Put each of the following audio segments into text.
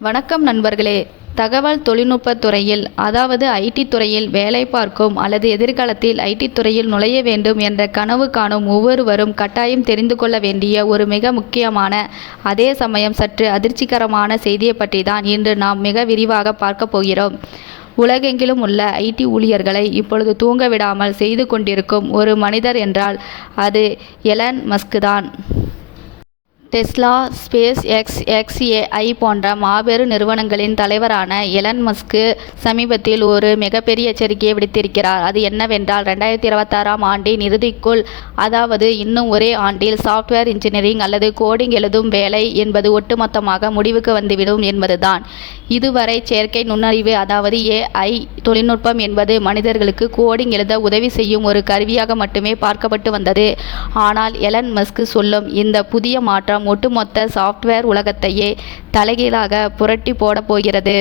வணக்கம் நண்பர்களே. தகவல் தொழில்நுட்பத் துறையில் அதாவது ஐடி துறையில் வேலை பார்க்கும் அல்லது எதிர்காலத்தில் ஐடி துறையில் நுழைய வேண்டும் என்ற கனவு காணும் ஒவ்வொருவரும் கட்டாயம் தெரிந்து கொள்ள வேண்டிய ஒரு மிக முக்கியமான அதே சமயம் சற்று அதிர்ச்சிகரமான செய்தியை பற்றி தான் இன்று நாம் மிக விரிவாக பார்க்க போகிறோம். உலகெங்கிலும் உள்ள ஐடி ஊழியர்களை இப்பொழுது தூங்க விடாமல் செய்து கொண்டிருக்கும் ஒரு மனிதர் என்றால் அது எலன் மஸ்க் தான். டெஸ்லா, ஸ்பேஸ் எக்ஸ், XAI போன்ற மாபெரும் நிறுவனங்களின் தலைவரான எலன் மஸ்க் சமீபத்தில் ஒரு மிகப்பெரிய எச்சரிக்கையை விடுத்திருக்கிறார். அது என்னவென்றால் 2026ஆம் ஆண்டின் இறுதிக்குள், அதாவது இன்னும் ஒரே ஆண்டில் சாஃப்ட்வேர் இன்ஜினியரிங் அல்லது கோடிங் எழுதும் வேலை என்பது ஒட்டுமொத்தமாக முடிவுக்கு வந்துவிடும் என்பதுதான். இதுவரை செயற்கை நுண்ணறிவு அதாவது AI தொழில்நுட்பம் என்பது மனிதர்களுக்கு கோடிங் எழுத உதவி செய்யும் ஒரு கருவியாக மட்டுமே பார்க்கப்பட்டு வந்தது. ஆனால் எலன் மஸ்க் சொல்லும் இந்த புதிய மாற்றம் ஒட்டுமொத்த சாஃப்ட்வேர் உலகத்தையே தலைகீழாக புரட்டி போடப் போகிறது.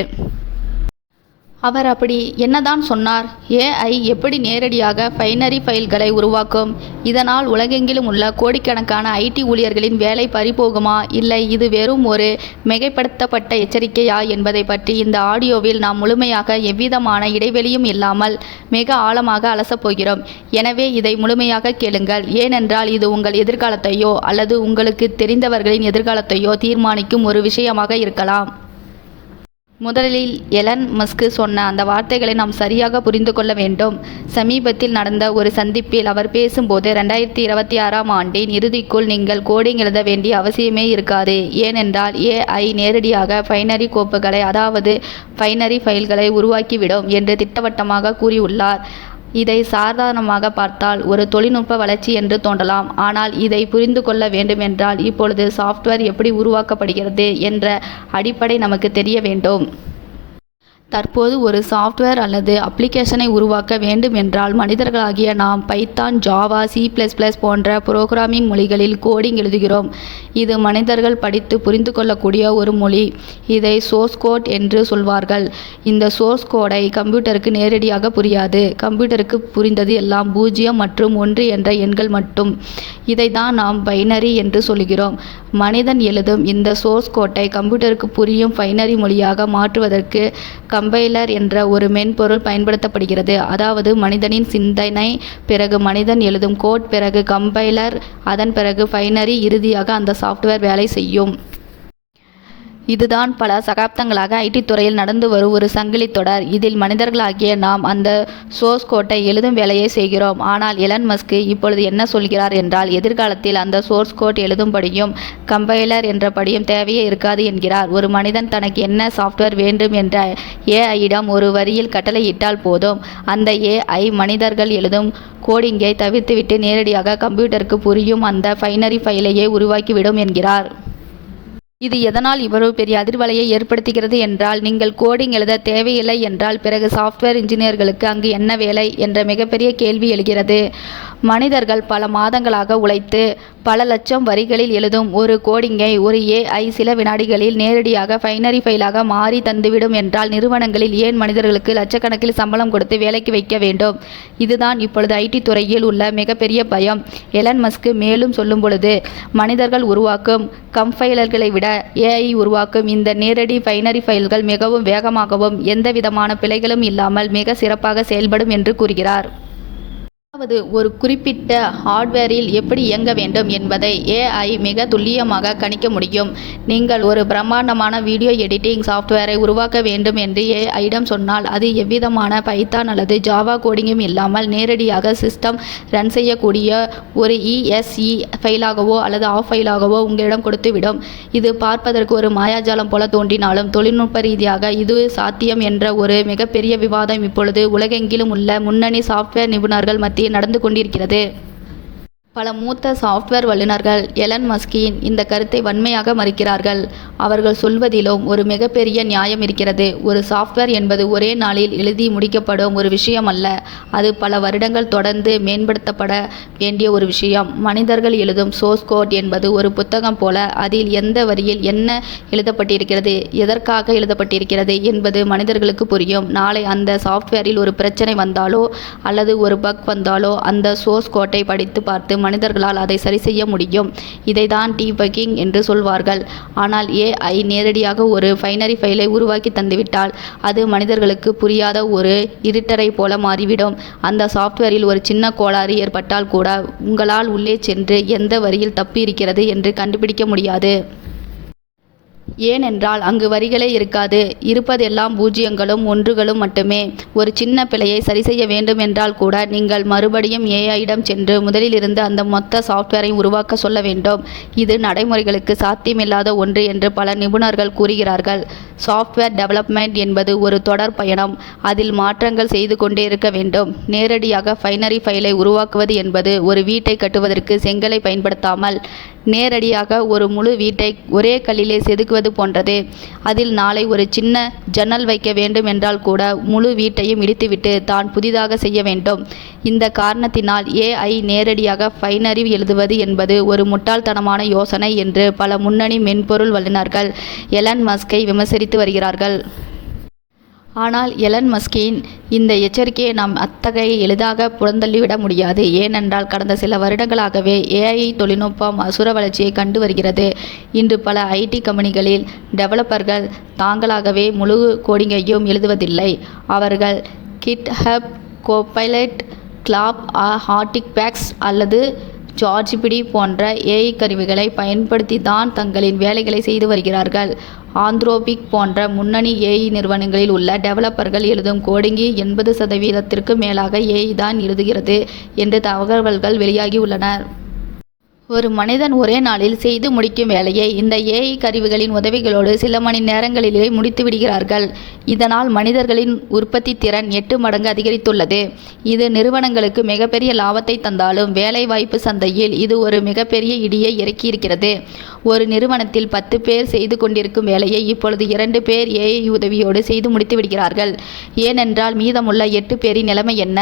அவர் அப்படி என்னதான் சொன்னார்? AI எப்படி நேரடியாக பைனரி ஃபைல்களை உருவாக்கும்? இதனால் உலகெங்கிலும் உள்ள கோடிக்கணக்கான ஐடி ஊழியர்களின் வேலை பறிபோகுமா, இல்லை இது வெறும் ஒரு மிகைப்படுத்தப்பட்ட எச்சரிக்கையா என்பதை பற்றி இந்த ஆடியோவில் நாம் முழுமையாக எவ்விதமான இடைவெளியும் இல்லாமல் மிக ஆழமாக அலசப் போகிறோம். எனவே இதை முழுமையாக கேளுங்கள். ஏனென்றால் இது உங்கள் எதிர்காலத்தையோ அல்லது உங்களுக்கு தெரிந்தவர்களின் எதிர்காலத்தையோ தீர்மானிக்கும் ஒரு விஷயமாக இருக்கலாம். முதலில் எலன் மஸ்க் சொன்ன அந்த வார்த்தைகளை நாம் சரியாக புரிந்து கொள்ள வேண்டும். சமீபத்தில் நடந்த ஒரு சந்திப்பில் அவர் பேசும்போது 2026ஆம் ஆண்டின் இறுதிக்குள் நீங்கள் கோடிங் எழுத வேண்டிய அவசியமே இருக்காது. ஏனென்றால் AI நேரடியாக பைனரி கோப்புகளை அதாவது பைனரி ஃபைல்களை உருவாக்கிவிடும் என்று திட்டவட்டமாக கூறியுள்ளார். இதை சாதாரணமாக பார்த்தால் ஒரு தொழில்நுட்ப வளர்ச்சி என்று தோன்றலாம். ஆனால் இதை புரிந்து கொள்ள வேண்டுமென்றால் இப்பொழுது சாஃப்ட்வேர் எப்படி உருவாக்கப்படுகிறது என்ற அடிப்படை நமக்கு தெரிய வேண்டும். தற்போது ஒரு சாஃப்ட்வேர் அல்லது அப்ளிகேஷனை உருவாக்க வேண்டும் என்றால் மனிதர்களாகிய நாம் பைத்தான், ஜாவா, C++ போன்ற புரோகிராமிங் மொழிகளில் கோடிங் எழுதுகிறோம். இது மனிதர்கள் படித்து புரிந்து கொள்ளக்கூடிய ஒரு மொழி. இதை சோர்ஸ் கோட் என்று சொல்வார்கள். இந்த சோர்ஸ் கோடை கம்ப்யூட்டருக்கு நேரடியாக புரியாது. கம்ப்யூட்டருக்கு புரிந்தது எல்லாம் 0 மற்றும் 1 என்ற எண்கள் மட்டும். இதை தான் நாம் பைனரி என்று சொல்கிறோம். மனிதன் எழுதும் இந்த சோர்ஸ் கோட்டை கம்ப்யூட்டருக்கு புரியும் பைனரி மொழியாக மாற்றுவதற்கு கம்பைலர் என்ற ஒரு மென்பொருள் பயன்படுத்தப்படுகிறது. அதாவது மனிதனின் சிந்தனை, பிறகு மனிதன் எழுதும் கோட், பிறகு கம்பைலர், அதன் பிறகு பைனரி, இறுதியாக அந்த சாஃப்ட்வேர் வேலை செய்யும். இதுதான் பல சகாப்தங்களாக ஐடி துறையில் நடந்து வரும் ஒரு சங்கிலி தொடர். இதில் மனிதர்களாகிய நாம் அந்த சோர்ஸ் கோட்டை எழுதும் வேலையை செய்கிறோம். ஆனால் எலன் மஸ்க் இப்பொழுது என்ன சொல்கிறார் என்றால் எதிர்காலத்தில் அந்த சோர்ஸ் கோட் எழுதும்படியும் கம்பைலர் என்ற படியும் தேவையே இருக்காது என்கிறார். ஒரு மனிதன் தனக்கு என்ன சாஃப்ட்வேர் வேண்டும் என்ற AI-யிடம் ஒரு வரியில் கட்டளையிட்டால் போதும். அந்த AI மனிதர்கள் எழுதும் கோடிங்கை தவிர்த்துவிட்டு நேரடியாக கம்ப்யூட்டருக்கு புரியும் அந்த பைனரி ஃபைலையே உருவாக்கிவிடும் என்கிறார். இது எதனால் இவ்வளவு பெரிய அதிர்வலையை ஏற்படுத்துகிறது என்றால், நீங்கள் கோடிங் எழுத தேவையில்லை என்றால் பிறகு சாஃப்ட்வேர் இன்ஜினியர்களுக்கு அங்கு என்ன வேலை என்ற மிகப்பெரிய கேள்வி எழுகிறது. மனிதர்கள் பல மாதங்களாக உழைத்து பல லட்சம் வரிகளில் எழுதும் ஒரு கோடிங்கை ஒரு AI சில வினாடிகளில் நேரடியாக பைனரி ஃபைலாக மாறி தந்துவிடும் என்றால் நிறுவனங்களில் ஏன் மனிதர்களுக்கு லட்சக்கணக்கில் சம்பளம் கொடுத்து வேலைக்கு வைக்க வேண்டும்? இதுதான் இப்பொழுது ஐடி துறையில் உள்ள மிகப்பெரிய பயம். எலன் மஸ்க் மேலும் சொல்லும் பொழுது, மனிதர்கள் உருவாக்கும் கம்பைலர்களை விட AI உருவாக்கும் இந்த நேரடி பைனரி ஃபைல்கள் மிகவும் வேகமாகவும் எந்தவிதமான பிழைகளும் இல்லாமல் மிக சிறப்பாக செயல்படும் என்று கூறுகிறார். அதாவது ஒரு குறிப்பிட்ட ஹார்ட்வேரில் எப்படி இயங்க வேண்டும் என்பதை AI மிக துல்லியமாக கணிக்க முடியும். நீங்கள் ஒரு பிரம்மாண்டமான வீடியோ எடிட்டிங் சாஃப்ட்வேரை உருவாக்க வேண்டும் என்று AI-யிடம் சொன்னால் அது எவ்விதமான பைத்தான் அல்லது ஜாவா கோடிங்கும் இல்லாமல் நேரடியாக சிஸ்டம் ரன் செய்யக்கூடிய ஒரு EXE ஃபைலாகவோ அல்லது ஆஃப் ஃபைலாகவோ உங்களிடம் கொடுத்துவிடும். இது பார்ப்பதற்கு ஒரு மாயாஜாலம் போல தோன்றினாலும் தொழில்நுட்ப ரீதியாக இது சாத்தியம் என்ற ஒரு மிகப்பெரிய விவாதம் இப்பொழுது உலகெங்கிலும் உள்ள முன்னணி சாஃப்ட்வேர் நிபுணர்கள் மத்தியில் நடந்து கொண்டிருக்கிறது. பல மூத்த சாஃப்ட்வேர் வல்லுநர்கள் எலன் மஸ்கின் இந்த கருத்தை வன்மையாக மறுக்கிறார்கள். அவர்கள் சொல்வதிலும் ஒரு மிகப்பெரிய நியாயம் இருக்கிறது. ஒரு சாஃப்ட்வேர் என்பது ஒரே நாளில் எழுதி முடிக்கப்படும் ஒரு விஷயம் அல்ல. அது பல வருடங்கள் தொடர்ந்து மேம்படுத்தப்பட வேண்டிய ஒரு விஷயம். மனிதர்கள் எழுதும் சோர்ஸ் கோட் என்பது ஒரு புத்தகம் போல. அதில் எந்த வரியில் என்ன எழுதப்பட்டிருக்கிறது, எதற்காக எழுதப்பட்டிருக்கிறது என்பது மனிதர்களுக்கு புரியும். நாளை அந்த சாஃப்ட்வேரில் ஒரு பிரச்சனை வந்தாலோ அல்லது ஒரு பக் வந்தாலோ அந்த சோர்ஸ் கோட்டை படித்து பார்த்து மனிதர்களால் அதை சரி செய்ய முடியும். இதைதான் டீபக்கிங் என்று சொல்வார்கள். ஆனால் ஏஐ நேரடியாக ஒரு பைனரி ஃபைலை உருவாக்கி தந்துவிட்டால் அது மனிதர்களுக்கு புரியாத ஒரு இருட்டரை போல மாறிவிடும். அந்த சாஃப்ட்வேரில் ஒரு சின்ன கோளாறு ஏற்பட்டால் கூட உங்களால் உள்ளே சென்று எந்த வரியில் தப்பு இருக்கிறது என்று கண்டுபிடிக்க முடியாது. ஏனென்றால் அங்கு வரிகளே இருக்காது. இருப்பதெல்லாம் பூஜ்ஜியங்களும் ஒன்றுகளும் மட்டுமே. ஒரு சின்ன பிழையை சரி செய்ய வேண்டும் என்றால் கூட நீங்கள் மறுபடியும் ஏஐயிடம் சென்று முதலில் இருந்து அந்த மொத்த சாஃப்ட்வேரை உருவாக்க சொல்ல வேண்டும். இது நடைமுறைகளுக்கு சாத்தியமில்லாத ஒன்று என்று பல நிபுணர்கள் கூறுகிறார்கள். சாஃப்ட்வேர் டெவலப்மெண்ட் என்பது ஒரு தொடர் பயணம். அதில் மாற்றங்கள் செய்து கொண்டே இருக்க வேண்டும். நேரடியாக பைனரி ஃபைலை உருவாக்குவது என்பது ஒரு வீட்டை கட்டுவதற்கு செங்கலை பயன்படுத்தாமல் நேரடியாக ஒரு முழு வீட்டை ஒரே கல்லிலே செதுக்குவது போன்றது. அதில் நாளை ஒரு சின்ன ஜன்னல் வைக்க வேண்டும் என்றால் கூட முழு வீட்டையும் இடித்துவிட்டு தான் புதிதாக செய்ய வேண்டும். இந்த காரணத்தினால் ஏஐ நேரடியாக பைனரி எழுதுவது என்பது ஒரு முட்டாள்தனமான யோசனை என்று பல முன்னணி மென்பொருள் வல்லுநர்கள் எலன் மஸ்கை விமர்சித்து வருகிறார்கள். ஆனால் எலன் மஸ்கின் இந்த எச்சரிக்கையை நாம் அத்தகைய எளிதாக புறந்தள்ளிவிட முடியாது. ஏனென்றால் கடந்த சில வருடங்களாகவே ஏஐ தொழில்நுட்பம் அசுர வளர்ச்சியை கண்டு வருகிறது. இன்று பல ஐடி கம்பெனிகளில் டெவலப்பர்கள் தாங்களாகவே முழு கோடிங்கையும் எழுதுவதில்லை. அவர்கள் கிட்ஹப், கோபைலட், கிளாப், ஆர்டிஃபேக்ட்ஸ் அல்லது சாட்ஜிபிடி போன்ற ஏஐ கருவிகளை பயன்படுத்தி தான் தங்களின் வேலைகளை செய்து வருகிறார்கள். ஆந்த்ரோபிக் போன்ற முன்னணி ஏஐ நிறுவனங்களில் உள்ள டெவலப்பர்கள் எழுதும் கோடிங்கில் 80% மேலாக ஏஐ தான் எழுதுகிறது என்று தகவல்கள் வெளியாகியுள்ளன. ஒரு மனிதன் ஒரே நாளில் செய்து முடிக்கும் வேலையை இந்த ஏஐ கருவிகளின் உதவிகளோடு சில மணி நேரங்களிலே முடித்து விடுகிறார்கள். இதனால் மனிதர்களின் உற்பத்தி திறன் 8 மடங்கு அதிகரித்துள்ளது. இது நிறுவனங்களுக்கு மிகப்பெரிய லாபத்தை தந்தாலும் வேலைவாய்ப்பு சந்தையில் இது ஒரு மிகப்பெரிய இடியை இறக்கியிருக்கிறது. ஒரு நிறுவனத்தில் 10 பேர் செய்து கொண்டிருக்கும் வேலையை இப்பொழுது 2 பேர் ஏஐ உதவியோடு செய்து முடித்து விடுகிறார்கள். ஏனென்றால் மீதமுள்ள 8 பேரின் நிலைமை என்ன?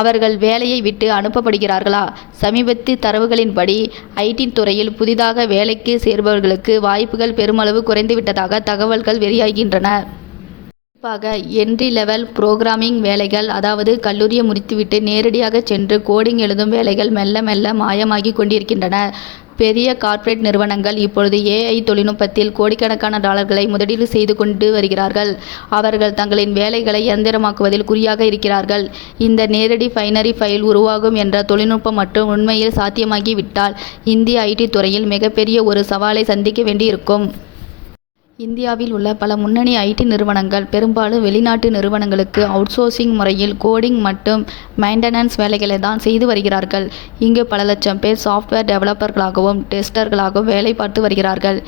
அவர்கள் வேலையை விட்டு அனுப்பப்படுகிறார்களா? சமீபத்திய தரவுகளின்படி ஐடி துறையில் புதிதாக வேலைக்கு சேர்பவர்களுக்கு வாய்ப்புகள் பெருமளவு குறைந்துவிட்டதாக தகவல்கள் வெளியாகின்றன. குறிப்பாக என்ட்ரி லெவல் புரோகிராமிங் வேலைகள், அதாவது கல்லூரியை முடித்துவிட்டு நேரடியாக சென்று கோடிங் எழுதும் வேலைகள் மெல்ல மெல்ல மாயமாகி கொண்டிருக்கின்றன. பெரிய கார்ப்பரேட் நிறுவனங்கள் இப்பொழுது ஏஐ தொழில்நுட்பத்தில் கோடிக்கணக்கான டாலர்களை முதலீடு செய்து கொண்டு வருகிறார்கள். அவர்கள் தங்களின் வேலைகளை இயந்திரமாக்குவதில் குறியாக இருக்கிறார்கள். இந்த நேரடி பைனரி ஃபைல் உருவாகும் என்ற தொழில்நுட்பம் மற்றும் உண்மையில் சாத்தியமாகிவிட்டால் இந்திய ஐடி துறையில் மிகப்பெரிய ஒரு சவாலை சந்திக்க வேண்டியிருக்கும். இந்தியாவில் உள்ள பல முன்னணி ஐடி நிறுவனங்கள் பெரும்பாலும் வெளிநாட்டு நிறுவனங்களுக்கு அவுட்சோர்சிங் முறையில் கோடிங் மற்றும் மெயின்டெனன்ஸ் வேலைகளை தான் செய்து வருகிறார்கள். இங்கு பல லட்சம் பேர் சாஃப்ட்வேர் டெவலப்பர்களாகவும் டெஸ்டர்களாகவும் வேலை பார்த்து வருகிறார்கள்.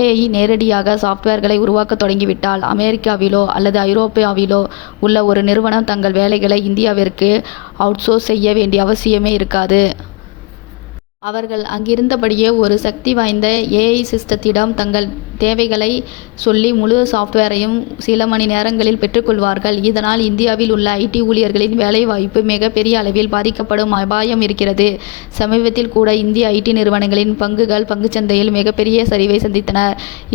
ஏஐ நேரடியாக சாஃப்ட்வேர்களை உருவாக்க தொடங்கிவிட்டால் அமெரிக்காவிலோ அல்லது ஐரோப்பாவிலோ உள்ள ஒரு நிறுவனம் தங்கள் வேலைகளை இந்தியாவிற்கு அவுட்சோர்ஸ் செய்ய வேண்டிய அவசியமே இருக்காது. அவர்கள் அங்கிருந்தபடியே ஒரு சக்தி வாய்ந்த ஏஐ சிஸ்டத்திடம் தங்கள் தேவைகளை சொல்லி முழு சாஃப்ட்வேரையும் சில மணி நேரங்களில் பெற்றுக்கொள்வார்கள். இதனால் இந்தியாவில் உள்ள ஐடி ஊழியர்களின் வேலைவாய்ப்பு மிகப்பெரிய அளவில் பாதிக்கப்படும் அபாயம் இருக்கிறது. சமீபத்தில் கூட இந்திய ஐடி நிறுவனங்களின் பங்குகள் பங்குச்சந்தையில் மிகப்பெரிய சரிவை சந்தித்தன.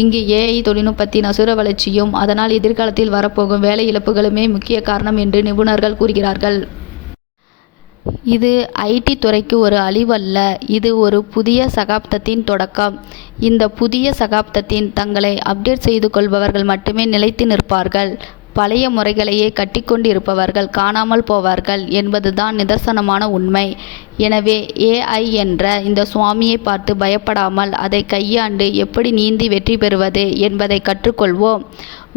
இங்கு ஏஐ தொழில்நுட்பத்தின் அசுர வளர்ச்சியும் அதனால் எதிர்காலத்தில் வரப்போகும் வேலை இழப்புகளுமே முக்கிய காரணம் என்று நிபுணர்கள் கூறுகிறார்கள். இது ஐடி துறைக்கு ஒரு அழிவல்ல, இது ஒரு புதிய சகாப்தத்தின் தொடக்கம். இந்த புதிய சகாப்தத்தின் தங்களை அப்டேட் செய்து கொள்பவர்கள் மட்டுமே நிலைத்து நிற்பார்கள். பழைய முறைகளையே கட்டிக்கொண்டிருப்பவர்கள் காணாமல் போவார்கள் என்பதுதான் நிதர்சனமான உண்மை. எனவே ஏஐ என்ற இந்த சுவாமியை பார்த்து பயப்படாமல் அதை கையாண்டு எப்படி நீந்தி வெற்றி பெறுவது என்பதை கற்றுக்கொள்வோம்.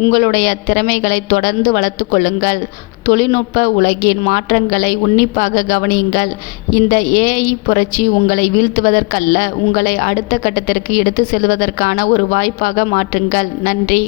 உங்களுடைய திறமைகளை தொடர்ந்து வளர்த்து கொள்ளுங்கள். தொழில்நுட்ப உலகின் மாற்றங்களை உன்னிப்பாக கவனியுங்கள். இந்த ஏஐ புரட்சி உங்களை வீழ்த்துவதற்கல்ல, உங்களை அடுத்த கட்டத்திற்கு எடுத்து செல்வதற்கான ஒரு வாய்ப்பாக மாற்றுங்கள். நன்றி.